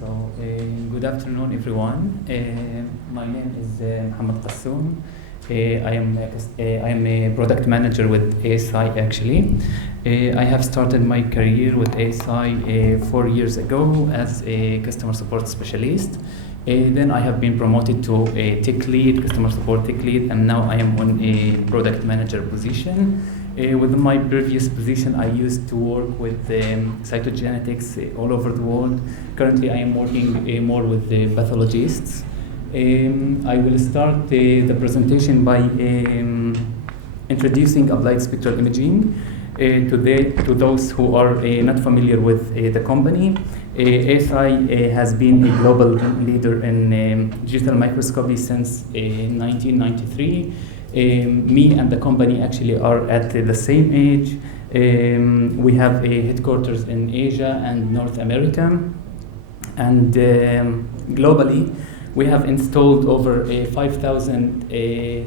Good afternoon, everyone. My name is M KASOM. I am a product manager with ASI, actually. I have started my career with ASI 4 years ago as a customer support specialist. Then I have been promoted to a tech lead, customer support tech lead, and now I am on a product manager position. Within my previous position, I used to work with cytogenetics all over the world. Currently, I am working more with pathologists. I will start the presentation by introducing applied spectral imaging to those who are not familiar with the company. ASI has been a global leader in digital microscopy since 1993. Me and the company actually are at the same age. We have a headquarters in Asia and North America. And globally, we have installed over 5,000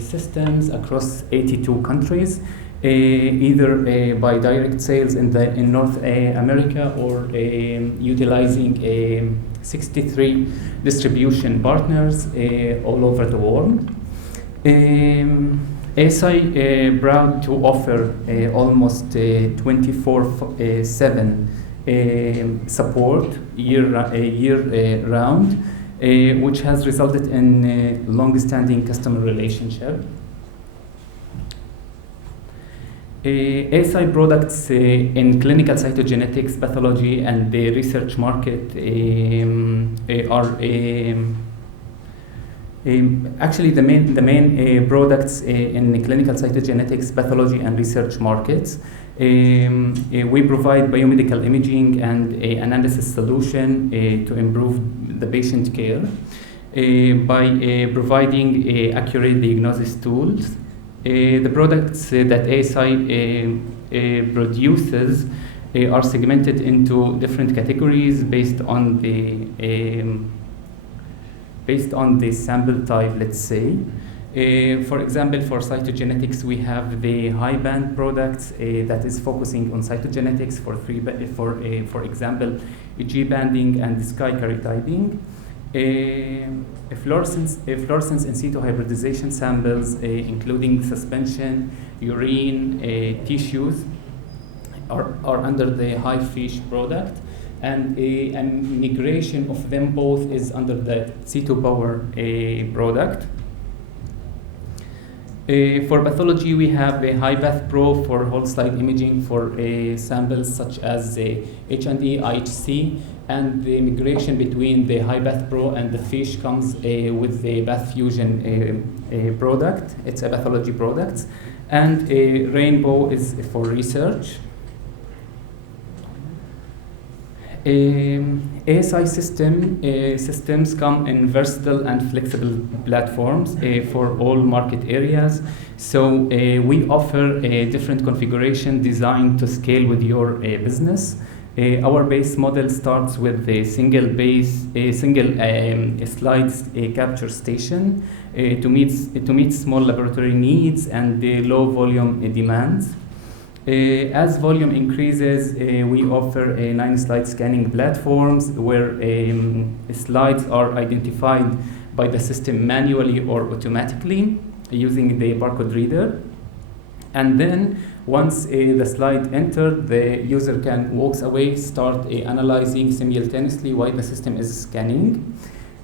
systems across 82 countries, either by direct sales in North America or utilizing 63 distribution partners all over the world. ASI proud to offer almost 24/7 support year round, which has resulted in a long-standing customer relationship. ASI products in clinical cytogenetics, pathology, and the research market are actually the main products in the clinical cytogenetics, pathology, and research markets. We provide biomedical imaging and analysis solution to improve the patient care by providing accurate diagnosis tools. The products that ASI produces are segmented into different categories based on the sample type, let's say. For example, for cytogenetics, we have the HiBand products that is focusing on cytogenetics for example, G-banding and sky karyotyping. Fluorescence in situ hybridization samples, including suspension, urine, tissues, are under the HiFish product. And migration of them both is under the C2Power product. For pathology, we have a HiPath Pro for whole slide imaging for samples such as H&E, IHC, and the migration between the HiPath Pro and the FISH comes with the Bath Fusion product. It's a pathology product. And Rainbow is for research. ASI systems come in versatile and flexible platforms for all market areas. So we offer a different configuration designed to scale with your business. Our base model starts with a single slides capture station to meet small laboratory needs and low volume demands. As volume increases, we offer 9-slide scanning platforms where slides are identified by the system manually or automatically using the barcode reader. And then once the slide entered, the user can walk away, start analyzing simultaneously while the system is scanning.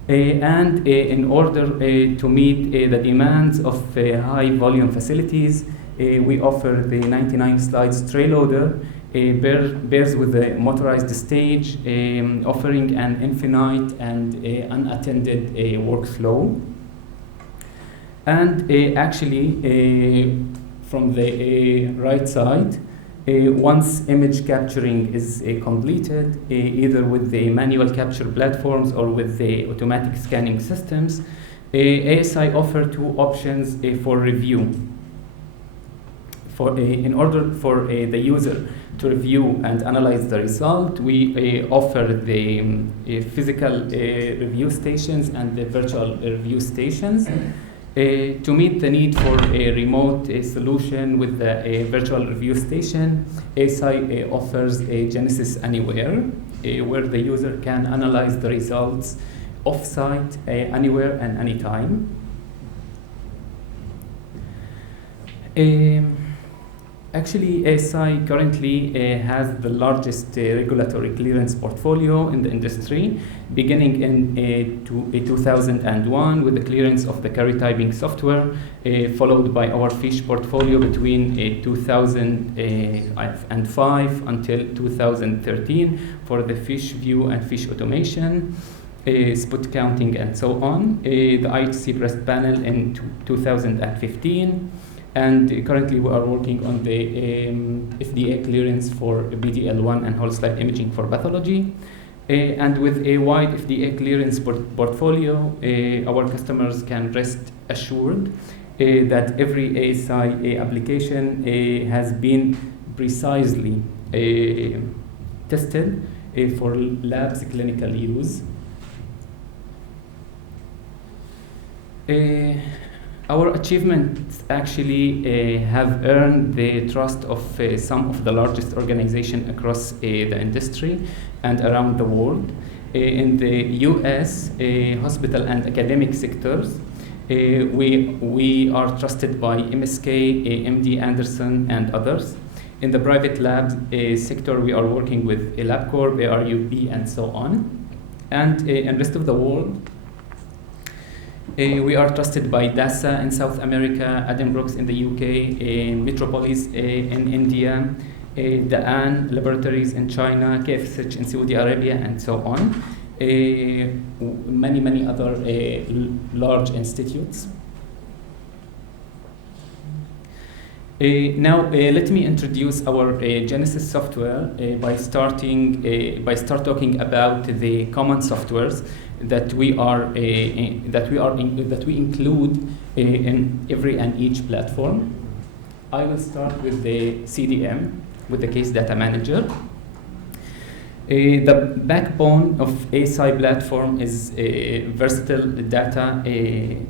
And in order to meet the demands of high volume facilities, we offer the 99 slides tray loader, bears with a motorized stage, offering an infinite and unattended workflow. And actually, from the right side, once image capturing is completed, either with the manual capture platforms or with the automatic scanning systems, ASI offer two options for review. In order for the user to review and analyze the result, we offer the physical review stations and the virtual review stations. To meet the need for a remote solution with a virtual review station, ASI offers a Genesis Anywhere, where the user can analyze the results off-site, anywhere and anytime. Actually, ASI currently has the largest regulatory clearance portfolio in the industry, beginning in 2001 with the clearance of the caryotyping software, followed by our fish portfolio between 2005 until 2013 for the fish view and fish automation, spot counting, and so on. The IHC breast panel in 2015. And currently we are working on the FDA clearance for BDL1 and whole slide imaging for pathology. And with a wide FDA clearance portfolio, our customers can rest assured that every ASI application has been precisely tested for labs clinical use. Our achievements actually have earned the trust of some of the largest organizations across the industry and around the world. In the US hospital and academic sectors, we are trusted by MSK, MD Anderson, and others. In the private lab sector, we are working with LabCorp, ARUP, and so on. And in the rest of the world, we are trusted by DASA in South America, Addenbrooke's in the UK, Metropolis in India, the AN laboratories in China, KFSH in Saudi Arabia, and so on. Many other large institutes. Now let me introduce our Genesis software by talking about the common softwares that we include in every and each platform. I will start with the CDM, with the case data manager. The backbone of ASI platform is a versatile data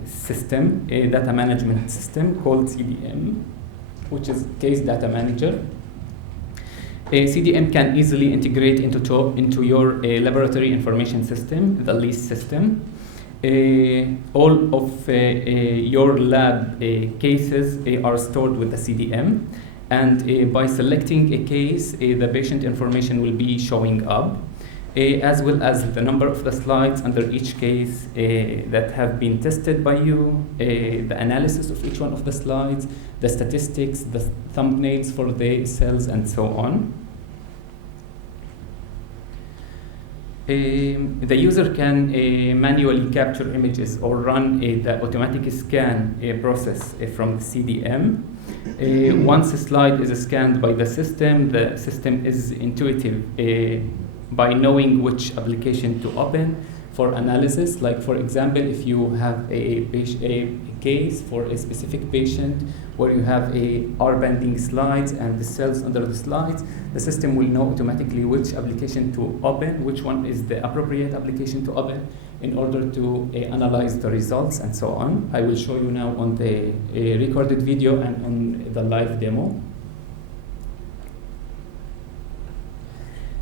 system, a data management system called CDM, which is case data manager. A CDM can easily integrate into your laboratory information system, the LIS system. All of your lab cases are stored with the CDM, and by selecting a case, the patient information will be showing up, as well as the number of the slides under each case that have been tested by you, the analysis of each one of the slides, the statistics, the thumbnails for the cells, and so on. The user can manually capture images or run the automatic scan process from the CDM. Once a slide is scanned by the system is intuitive by knowing which application to open for analysis. Like, for example, if you have a case for a specific patient where you have R-banding slides and the cells under the slides, the system will know automatically which application to open, which one is the appropriate application to open in order to analyze the results, and so on. I will show you now on the recorded video and on the live demo.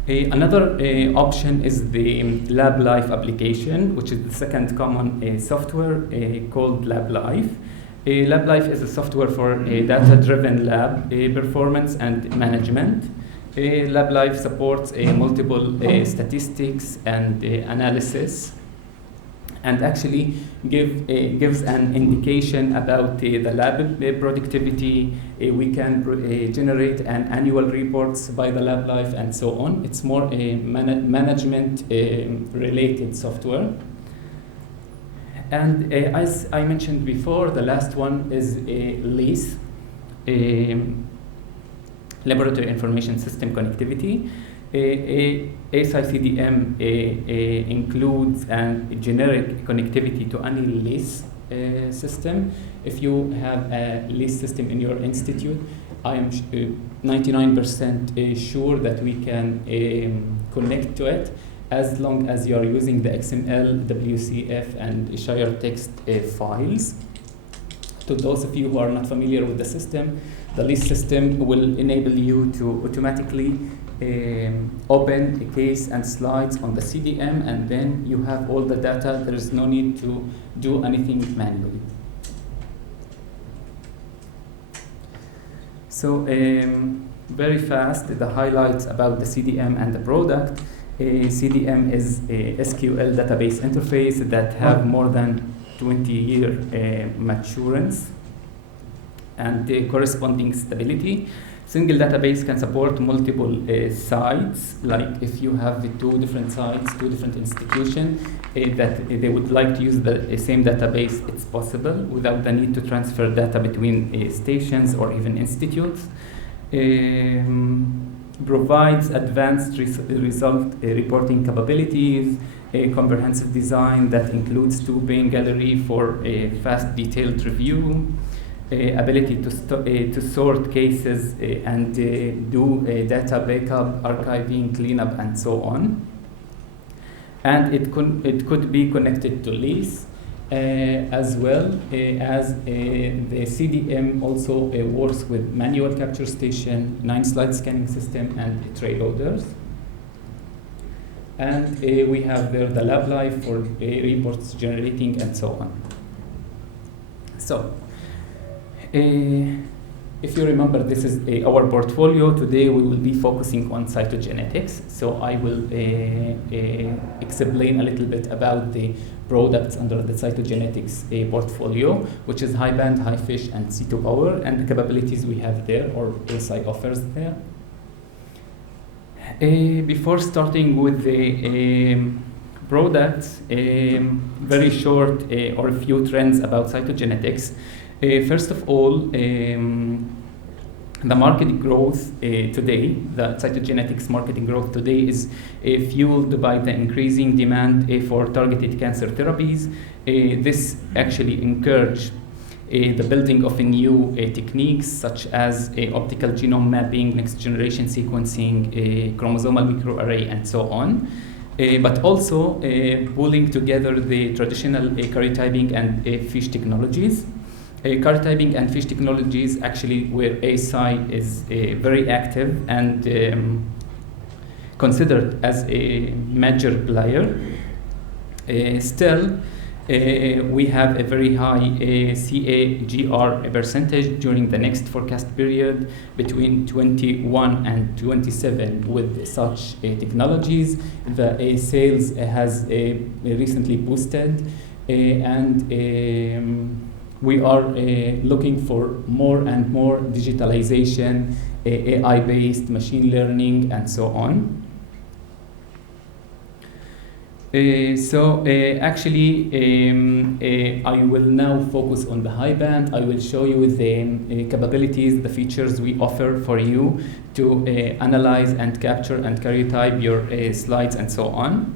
Another option is the LabLife application, which is the second common software called LabLife. LabLife is a software for data-driven lab performance and management. LabLife supports multiple statistics and analysis, and actually gives an indication about the lab productivity. We can generate an annual reports by the LabLife, and so on. It's more a management related software. And as I mentioned before, the last one is LIS, Laboratory Information System Connectivity. ASI CDM includes a generic connectivity to any LIS system. If you have a LIS system in your institute, I am 99% sure that we can connect to it, as long as you are using the XML, WCF, and Shire text files. To those of you who are not familiar with the system, the list system will enable you to automatically open a case and slides on the CDM, and then you have all the data. There is no need to do anything manually. So very fast, the highlights about the CDM and the product. CDM is a SQL database interface that have more than 20-year maturance and the corresponding stability. Single database can support multiple sites, like if you have two different sites, two different institutions that they would like to use the same database, it's possible without the need to transfer data between stations or even institutes. Provides advanced result reporting capabilities, a comprehensive design that includes two-pane gallery for a fast detailed review, ability to sort cases and do data backup, archiving, cleanup, and so on. And it could be connected to LIS as well as the CDM also works with manual capture station, 9-slide scanning system, and tray loaders. And we have there the lab live for reports generating and so on. So, if you remember, this is our portfolio. Today we will be focusing on cytogenetics. So I will explain a little bit about the products under the cytogenetics portfolio, which is HiBand, HiFish, and C2Power, and the capabilities we have there, or ASI offers there. Before starting with the products, very short or a few trends about cytogenetics. First of all, the market growth today, the cytogenetics market growth today is fueled by the increasing demand for targeted cancer therapies. This actually encouraged the building of new techniques such as optical genome mapping, next generation sequencing, chromosomal microarray, and so on. But also pulling together the traditional karyotyping and fish technologies. Karyotyping and fish technologies actually where ASI is very active and considered as a major player. Still, we have a very high CAGR percentage during the next forecast period between 21 and 27 with such technologies. The sales has recently boosted and we are looking for more and more digitalization, AI-based machine learning, and so on. Actually, I will now focus on the HiBand. I will show you the capabilities, the features we offer for you to analyze and capture and karyotype your slides and so on.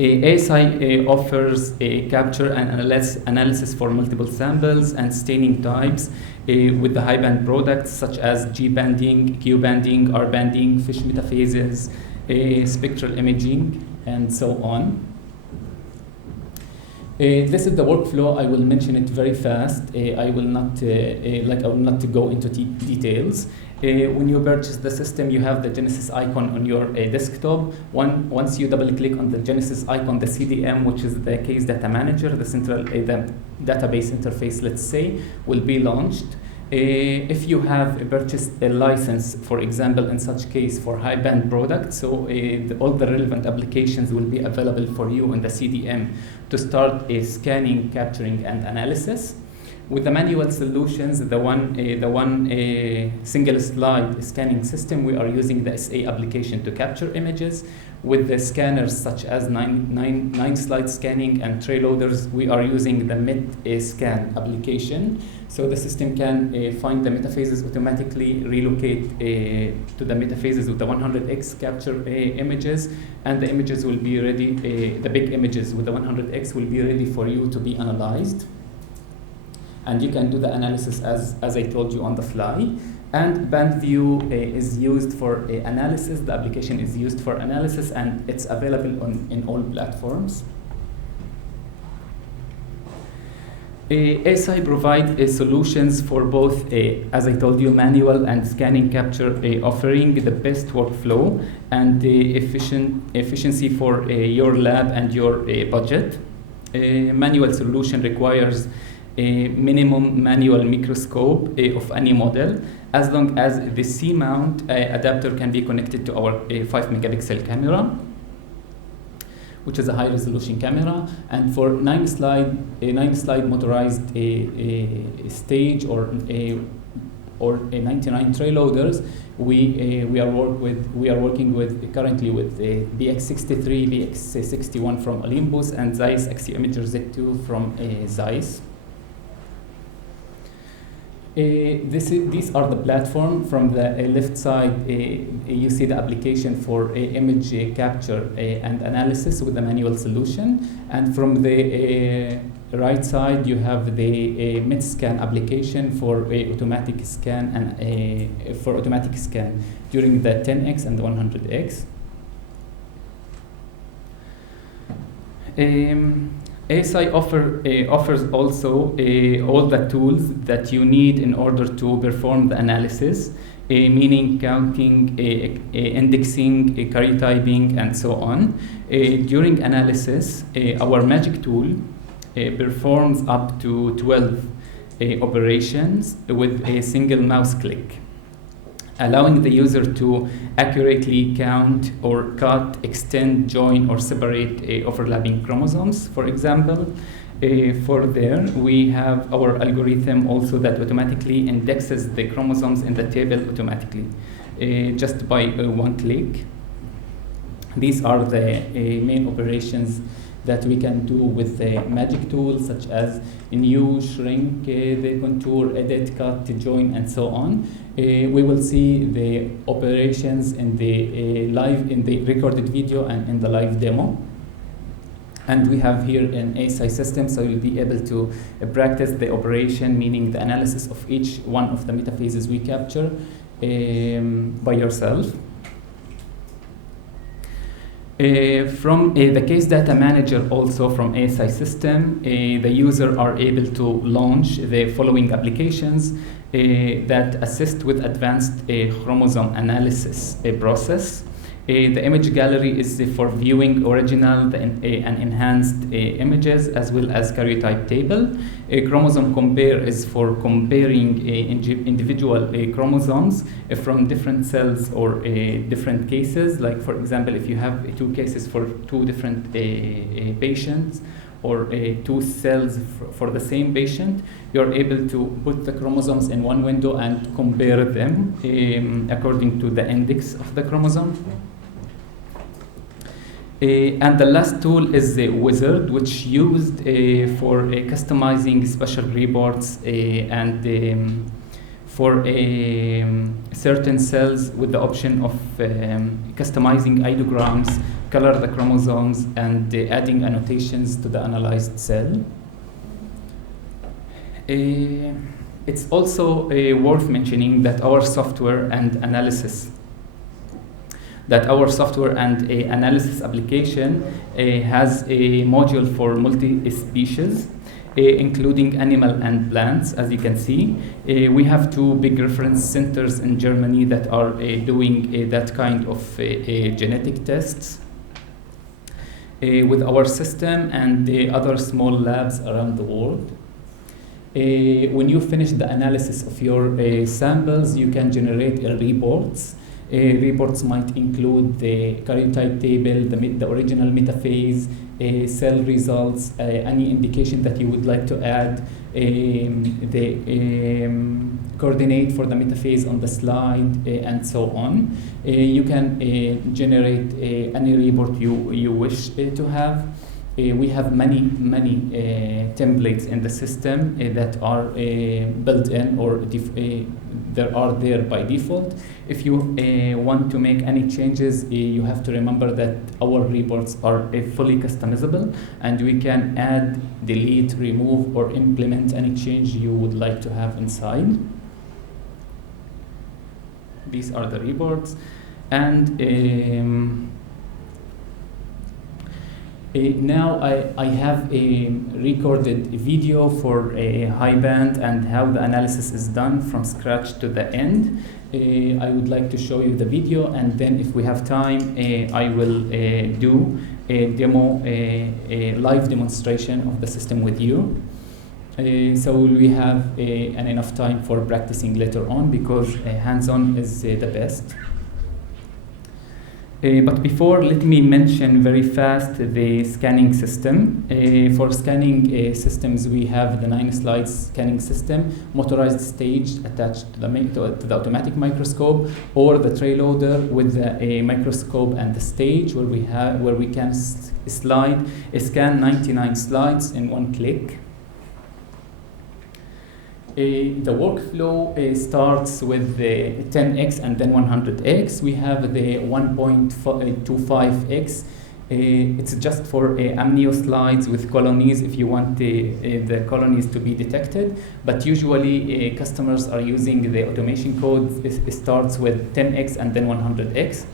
ASI offers a capture and analysis for multiple samples and staining types with the HiBand products such as G-banding, Q-banding, R-banding, fish metaphases, spectral imaging, and so on. This is the workflow. I will mention it very fast. I will not go into details. When you purchase the system, you have the Genesis icon on your desktop. Once you double-click on the Genesis icon, the CDM, which is the case data manager, the central the database interface, let's say, will be launched. If you have purchased a license, for example, in such case for HiBand products, so all the relevant applications will be available for you in the CDM to start scanning, capturing, and analysis. With the manual solutions, the one single slide scanning system, we are using the SA application to capture images. With the scanners such as 9-slide scanning and tray loaders, we are using the MetScan application. So the system can find the metaphases, automatically relocate to the metaphases with the 100x capture images, and the images will be ready, the big images with the 100x will be ready for you to be analyzed. And you can do the analysis as I told you on the fly. And BandView is used for analysis. The application is used for analysis, and it's available in all platforms. ASI provide solutions for both, as I told you, manual and scanning capture, offering the best workflow and efficiency for your lab and your budget. Manual solution requires a minimum manual microscope of any model, as long as the C-mount adapter can be connected to our 5 megapixel camera, which is a high resolution camera. And for 9 slide motorized stage or 99 tray loaders, we are working with currently with BX63, BX61 from Olympus, and Zeiss Axiometer Z2 from Zeiss. These are the platform. From the left side, you see the application for image capture and analysis with the manual solution, and from the right side you have the MetScan application for automatic scan and for automatic scan during the 10x and the 100x. ASI offers also all the tools that you need in order to perform the analysis, meaning counting, indexing, karyotyping, and so on. During analysis, our magic tool performs up to 12 operations with a single mouse click, allowing the user to accurately count or cut, extend, join, or separate overlapping chromosomes, for example. For there, we have our algorithm also that automatically indexes the chromosomes in the table automatically, just by one click. These are the main operations that we can do with the magic tools, such as new, shrink, the contour, edit, cut, join, and so on. We will see the operations in the recorded video and in the live demo. And we have here an ASI system, so you'll be able to practice the operation, meaning the analysis of each one of the metaphases we capture by yourself. From the case data manager, also from ASI system, the user are able to launch the following applications that assist with advanced chromosome analysis process. The image gallery is for viewing original and enhanced images, as well as karyotype table. Chromosome compare is for comparing individual chromosomes from different cells or different cases. Like, for example, if you have 2 cases for 2 different patients, or 2 cells for the same patient, you're able to put the chromosomes in one window and compare them according to the index of the chromosome. And the last tool is the wizard, which used for customizing special reports and for certain cells, with the option of customizing ideograms, color the chromosomes, and adding annotations to the analyzed cell. It's also worth mentioning that our software and analysis application has a module for multi-species, including animal and plants. As you can see, we have 2 big reference centers in Germany that are doing that kind of genetic tests with our system, and other small labs around the world. When you finish the analysis of your samples, you can generate reports. Reports might include the karyotype table, the original metaphase, cell results, any indication that you would like to add, the coordinate for the metaphase on the slide, and so on. You can generate any report you wish to have. We have many templates in the system that are built in, or they are there by default. If you want to make any changes, you have to remember that our reports are fully customizable, and we can add, delete, remove, or implement any change you would like to have inside. These are the reports, and Now I have a recorded video for a HiBand and how the analysis is done from scratch to the end. I would like to show you the video, and then if we have time, I will do a demo, a live demonstration of the system with you. So we have an enough time for practicing later on, because hands-on is the best. But before, let me mention very fast the scanning system. For scanning systems, we have the 9 slides scanning system, motorized stage attached to the automatic microscope, or the tray loader with a microscope and the stage where we can scan 99 slides in one click. The workflow starts with the 10x and then 100x. We have the 1.25x. It's just for amnio slides with colonies if you want the colonies to be detected. But usually customers are using the automation code. It starts with 10x and then 100x.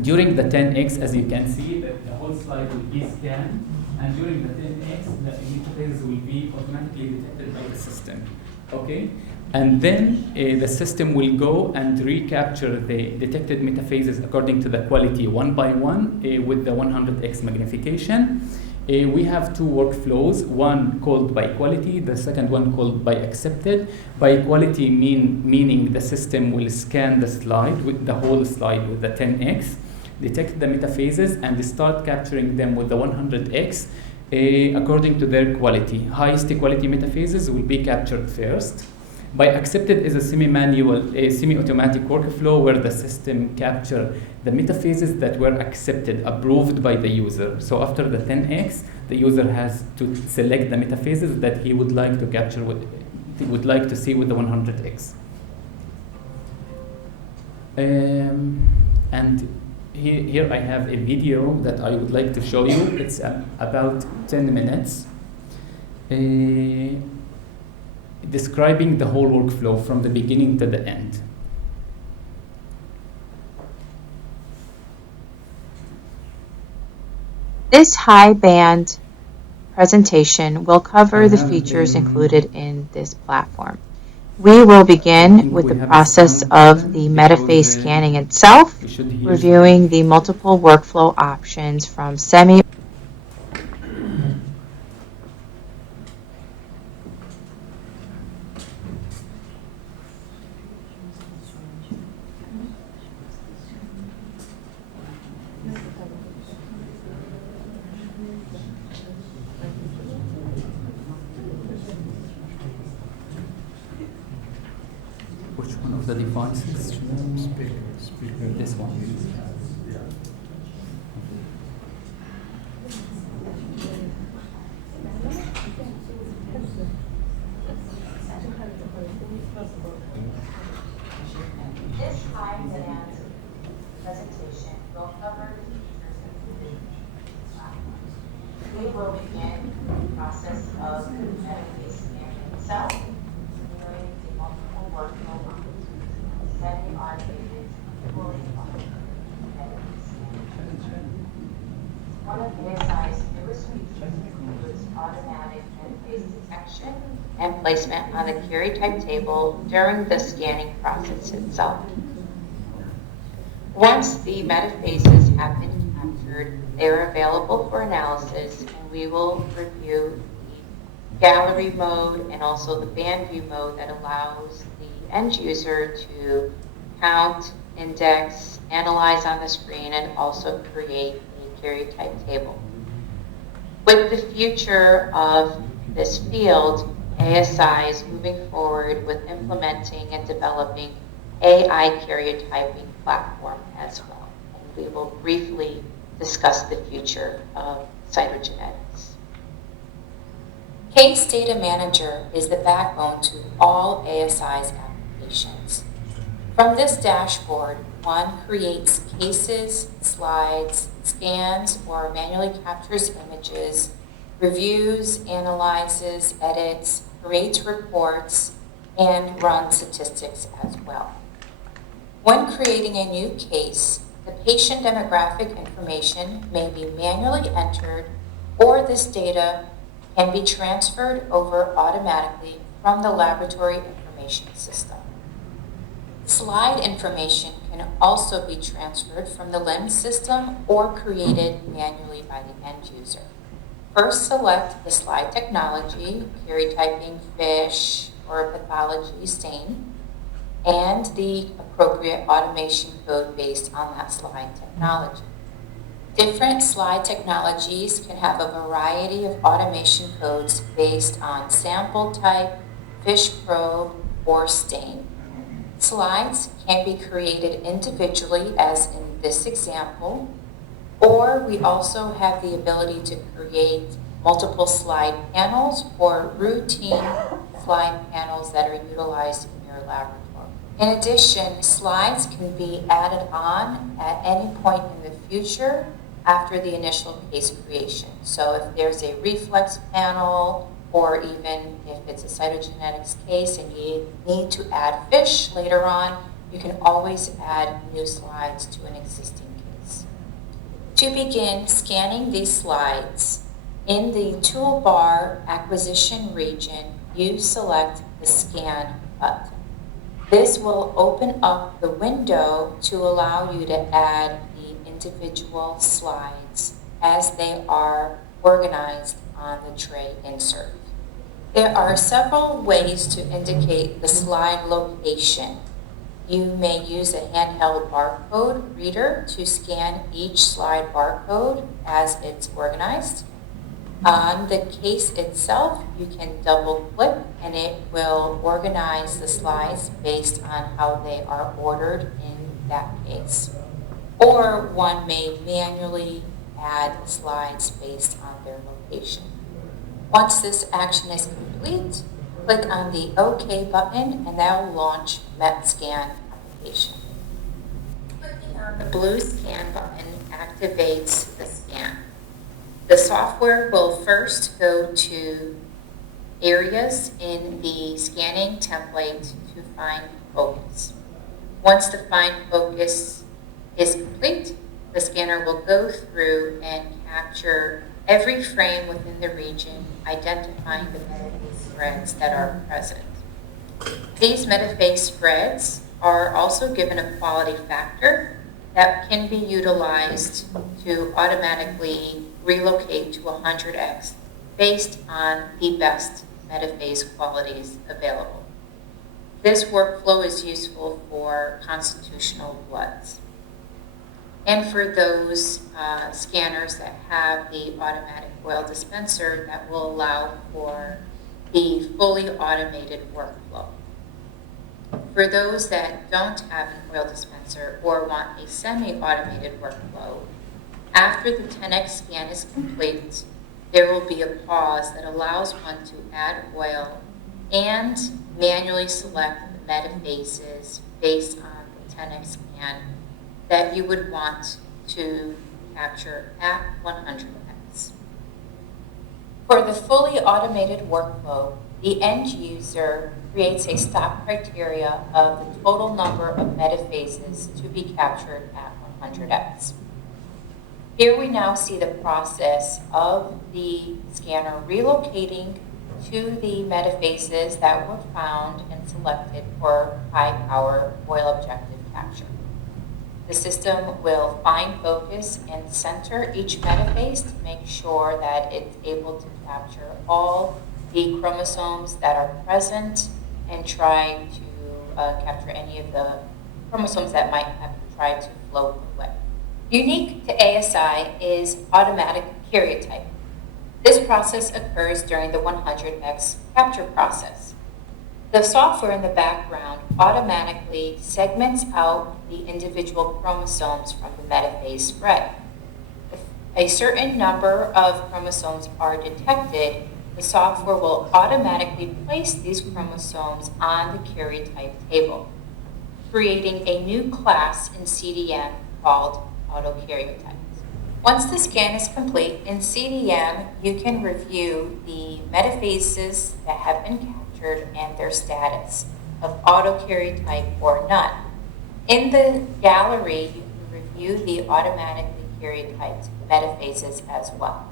During the 10x, as you can see, the whole slide will be scanned. And during the 10x, the metaphases will be automatically detected by the system. Okay? And then the system will go and recapture the detected metaphases according to the quality one by one with the 100x magnification. We have 2 workflows, one called by quality, the second one called by accepted. By quality meaning the system will scan the slide, with the whole slide with the 10x, detect the metaphases, and start capturing them with the 100x according to their quality. Highest quality metaphases will be captured first. By accepted is a semi-manual, semi-automatic workflow where the system capture the metaphases that were accepted, approved by the user. So after the 10x, the user has to select the metaphases that he would like to capture, he would like to see with the 100x. And here I have a video that I would like to show you. It's about 10 minutes. Describing the whole workflow from the beginning to the end. This HiBand presentation will cover the features included in this platform. We will begin with the process of the Metaphase scanning itself, reviewing the multiple workflow options from semi Which one of the devices? Speaker. This one. This HiBand presentation will cover the features included in this platform. We will begin the process of the Metaphase scanning itself, reviewing the multiple workflow options, semi-automated, fully automated Metaphase scanning. One of ASI's newest features includes automatic Metaphase detection and placement on the karyotype table during the scanning process itself. Once the metaphases have been captured, they are available for analysis, and we will review the gallery mode and also the band view mode that allows the end user to count, index, analyze on the screen, and also create a karyotype table. With the future of this field, ASI is moving forward with implementing and developing AI karyotyping platform as well. And we will briefly discuss the future of cytogenetics. Case Data Manager is the backbone to all ASI's applications. From this dashboard, one creates cases, slides, scans, or manually captures images, reviews, analyzes, edits, creates reports, and runs statistics as well. When creating a new case, the patient demographic information may be manually entered, or this data can be transferred over automatically from the laboratory information system. Slide information can also be transferred from the LIMS system or created manually by the end user. First, select the slide technology, karyotyping, fish, or pathology stain, and the appropriate automation code based on that slide technology. Different slide technologies can have a variety of automation codes based on sample type, fish probe, or stain. Slides can be created individually, as in this example, or we also have the ability to create multiple slide panels or routine slide panels that are utilized in your laboratory. In addition, slides can be added on at any point in the future after the initial case creation. So if there's a reflex panel, or even if it's a cytogenetics case and you need to add fish later on, you can always add new slides to an existing case. To begin scanning these slides, in the toolbar acquisition region, you select the Scan button. This will open up the window to allow you to add the individual slides as they are organized on the tray insert. There are several ways to indicate the slide location. You may use a handheld barcode reader to scan each slide barcode as it's organized. On the case itself, you can double click and it will organize the slides based on how they are ordered in that case. Or one may manually add slides based on their location. Once this action is complete, click on the OK button and that will launch MetScan application. Clicking on the blue Scan button activates the scan. The software will first go to areas in the scanning template to find focus. Once the find focus is complete, the scanner will go through and capture every frame within the region, identifying the metaphase spreads that are present. These metaphase spreads are also given a quality factor that can be utilized to automatically relocate to 100x based on the best metaphase qualities available. This workflow is useful for constitutional bloods. And for those scanners that have the automatic oil dispenser, that will allow for the fully automated workflow. For those that don't have an oil dispenser or want a semi-automated workflow, after the 10x scan is complete, there will be a pause that allows one to add oil and manually select the metaphases based on the 10x scan that you would want to capture at 100x. For the fully automated workflow, the end user creates a stop criteria of the total number of metaphases to be captured at 100x. Here we now see the process of the scanner relocating to the metaphases that were found and selected for high power oil objective capture. The system will find focus and center each metaphase to make sure that it's able to capture all the chromosomes that are present and try to capture any of the chromosomes that might have tried to float away. Unique to ASI is automatic karyotyping. This process occurs during the 100x capture process. The software in the background automatically segments out the individual chromosomes from the metaphase spread. If a certain number of chromosomes are detected, the software will automatically place these chromosomes on the karyotype table, creating a new class in CDM called autokaryotypes. Once the scan is complete, in CDM, you can review the metaphases that have been captured and their status of autokaryotype or none. In the gallery, you can review the automatically karyotyped metaphases as well.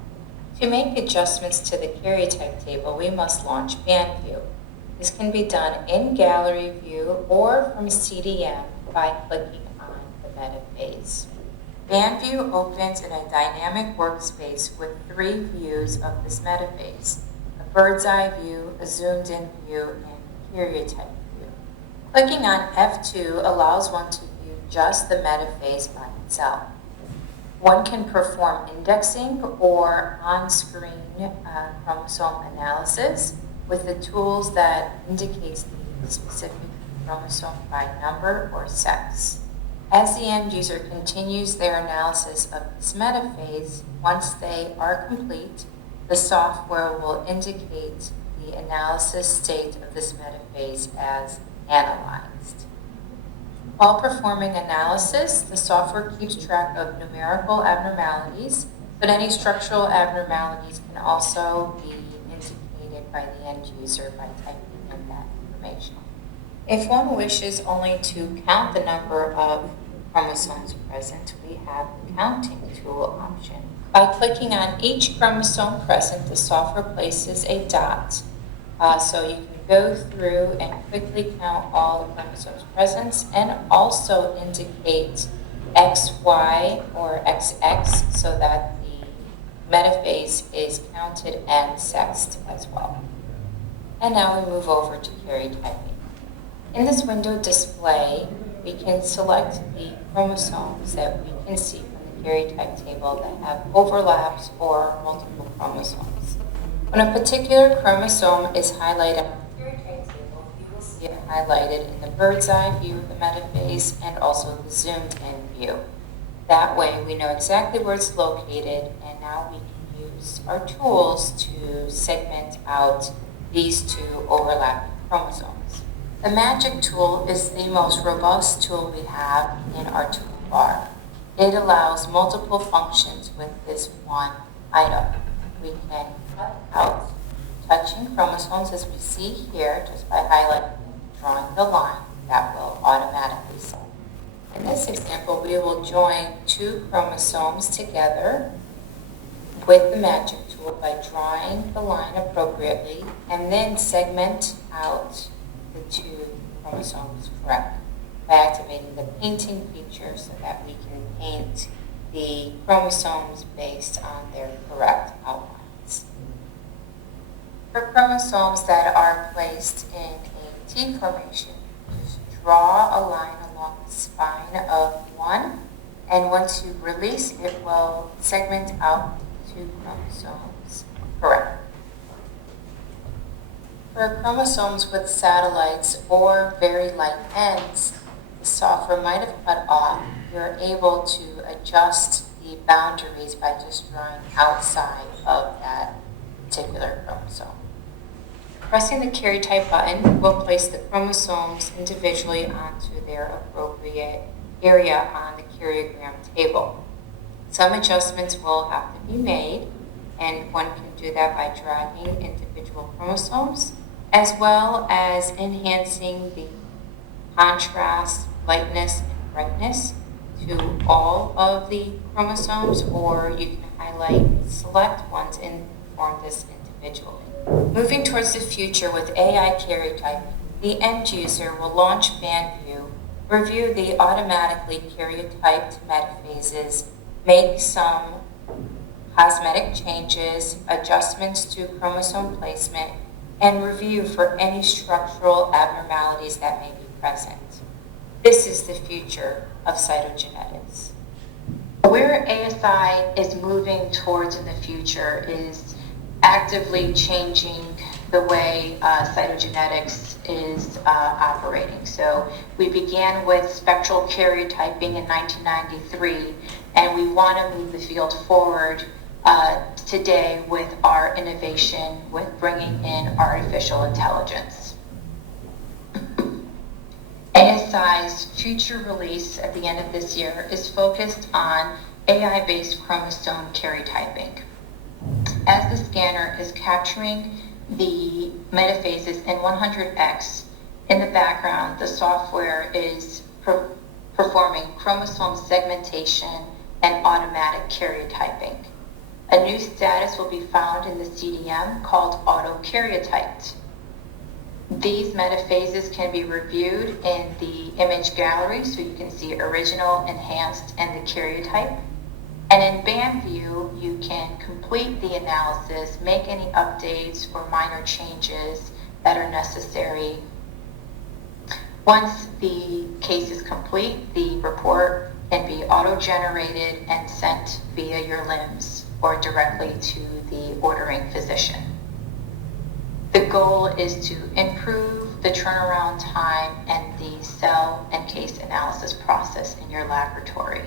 To make adjustments to the karyotype table, we must launch band view. This can be done in gallery view or from CDM by clicking on the metaphase. Band view opens in a dynamic workspace with 3 views of this metaphase: a bird's eye view, a zoomed in view, and karyotype view. Clicking on F2 allows one to view just the metaphase by itself. One can perform indexing or on-screen chromosome analysis with the tools that indicates the specific chromosome by number or sex. As the end user continues their analysis of this metaphase, once they are complete, the software will indicate the analysis state of this metaphase as analyzed. While performing analysis, the software keeps track of numerical abnormalities, but any structural abnormalities can also be indicated by the end user by typing in that information. If one wishes only to count the number of chromosomes present, we have the counting tool option. By clicking on each chromosome present, the software places a dot, so you can go through and quickly count all the chromosomes present and also indicate XY or XX so that the metaphase is counted and sexed as well. And now we move over to karyotyping. In this window display, we can select the chromosomes that we can see from the karyotype table that have overlaps or multiple chromosomes. When a particular chromosome is highlighted on the karyotype table, you will see it highlighted in the bird's eye view of the metaphase and also the zoomed in view. That way we know exactly where it's located, and now we can use our tools to segment out these 2 overlapping chromosomes. The magic tool is the most robust tool we have in our toolbar. It allows multiple functions with this one item. We can cut out touching chromosomes as we see here just by highlighting and drawing the line that will automatically select. In this example, we will join 2 chromosomes together with the magic tool by drawing the line appropriately and then segment out the 2 chromosomes correctly by activating the painting feature so that we can paint the chromosomes based on their correct outlines. For chromosomes that are placed in a T formation, just draw a line along the spine of one, and once you release, it will segment out the 2 chromosomes correctly. For chromosomes with satellites or very light ends, the software might have cut off. You're able to adjust the boundaries by just drawing outside of that particular chromosome. Pressing the karyotype button will place the chromosomes individually onto their appropriate area on the karyogram table. Some adjustments will have to be made, and one can do that by dragging individual chromosomes, as well as enhancing the contrast, lightness, and brightness to all of the chromosomes, or you can highlight select ones and perform this individually. Moving towards the future with AI karyotyping, the end user will launch band view, review the automatically karyotyped metaphases, make some cosmetic changes, adjustments to chromosome placement, and review for any structural abnormalities that may be present. This is the future of cytogenetics. Where ASI is moving towards in the future is actively changing the way cytogenetics is operating. So we began with spectral karyotyping in 1993, and we want to move the field forward today with our innovation with bringing in artificial intelligence. ASI's future release at the end of this year is focused on AI-based chromosome karyotyping. As the scanner is capturing the metaphases in 100x, in the background, the software is performing chromosome segmentation and automatic karyotyping. A new status will be found in the CDM called auto-karyotyped. These metaphases can be reviewed in the image gallery, so you can see original, enhanced, and the karyotype. And in band view, you can complete the analysis, make any updates or minor changes that are necessary. Once the case is complete, the report can be auto-generated and sent via your LIMS or directly to the ordering physician. The goal is to improve the turnaround time and the cell and case analysis process in your laboratory.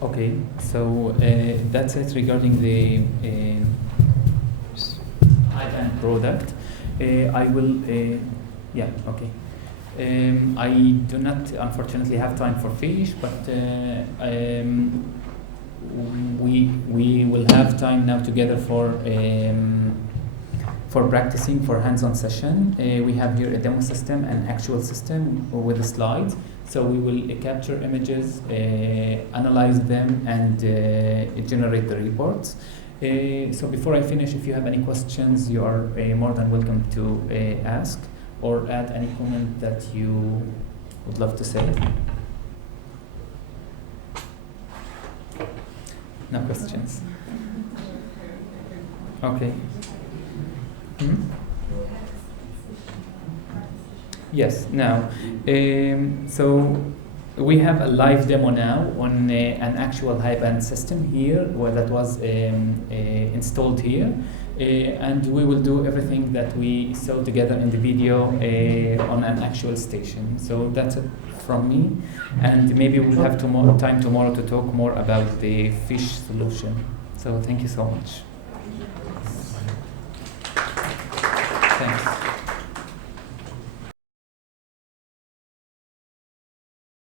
Okay, so that's it regarding the HiBand product. I will, yeah, okay. I do not, unfortunately, have time for fish, but we will have time now together for practicing, for hands-on session. We have here a demo system and actual system with a slide. So we will capture images, analyze them, and generate the reports. So before I finish, if you have any questions, you are more than welcome to ask or add any comment that you would love to say. No questions? Okay. Yes, now, so we have a live demo now on an actual HiBand system here that was installed here. And we will do everything that we saw together in the video on an actual station. So that's it from me. And maybe we'll have time tomorrow to talk more about the fish solution. So thank you so much. Thanks.